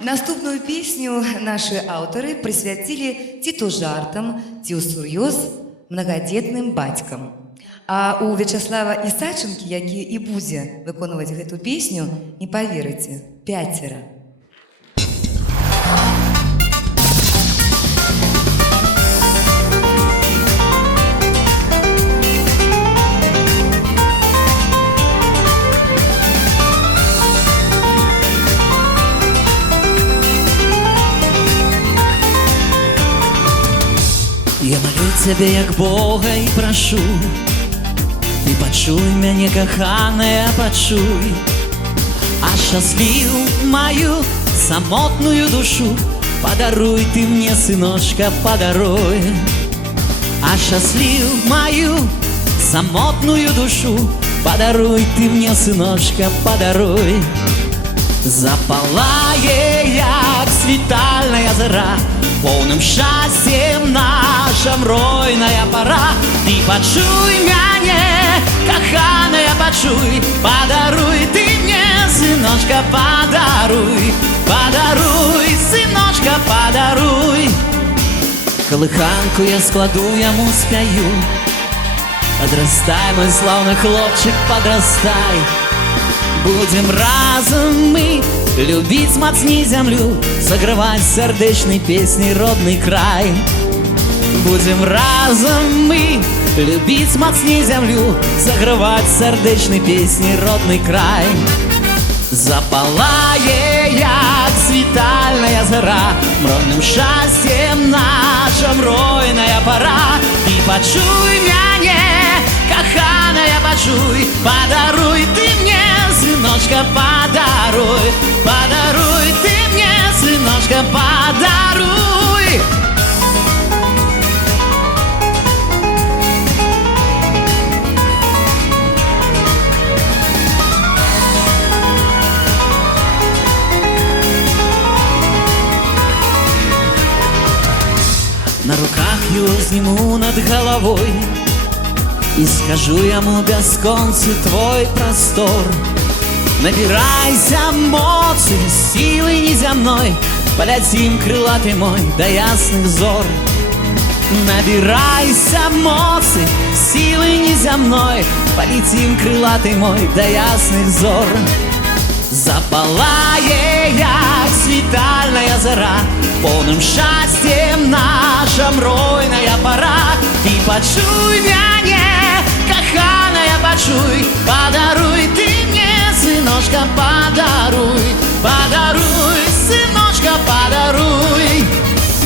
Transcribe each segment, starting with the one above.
Наступную песню наши аўтары прысвяцілі ці то жартам, ці ўсур'ёз мнагадзетным бацькам. А у Вячаслава Ісачынкі, які і будзе выконваць гэту песню, не паверыце, 5. Я молю цябе як Бога і прашу, ты пачуй мяне, каханая, пачуй, а шчасліў маю самотную душу падаруй ты мне, сыночка, падаруй. А шчасліў маю самотную душу падаруй ты мне, сыночка, падаруй. Запалае, як світальная зара, поўным шчасцем нашам ройная пара. Ты пачуй мяне, каханая, пачуй, падаруй ты мне, сыночка, падаруй, падаруй, сыночка, падаруй. Калыханку я складу, яму спяю, подрастай, мой слаўны хлопчык, подрастай. Будем разом мы любить мацней зямлю, согревать сардэчнай песней родный край. Будем разом мы любить мацней зямлю, согревать сардэчнай песней родный край. Запалае, як світальная зара, мронным шчасцем нашам ройная пара. Ты пачуй мяне, каханая, пачуй, падаруй ты мне, сыночка, падаруй, падаруй ты мне, сыночка, падаруй. На руках его сниму над головой и скажу ему бясконцы твой простор. Набирайся моцы, силы неземной, полетим, крылатый мой, до ясных зор. Набирайся моцы, силы неземной, полетим, крылатый мой, до ясных зор. Запалае, як світальная зара, полным шчасцем нашам ройная пара. Ты пачуй мяне, каханая, пачуй, падаруй ты мне, сыночка, падаруй, падаруй, сыночка, падаруй.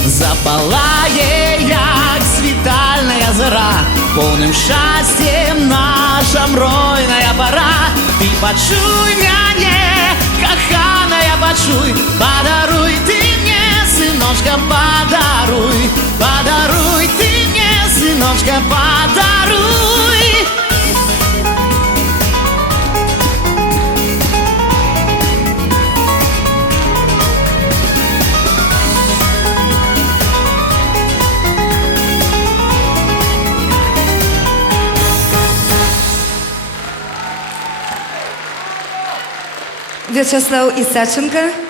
Запалае, як світальная зара, полным шчасцем нашам ройная пара. Ты пачуй мяне, каханая, пачуй, падаруй ты мне, сыночка, падаруй, падаруй ты мне, сыночка, падаруй. Вячаслав Ісачынка.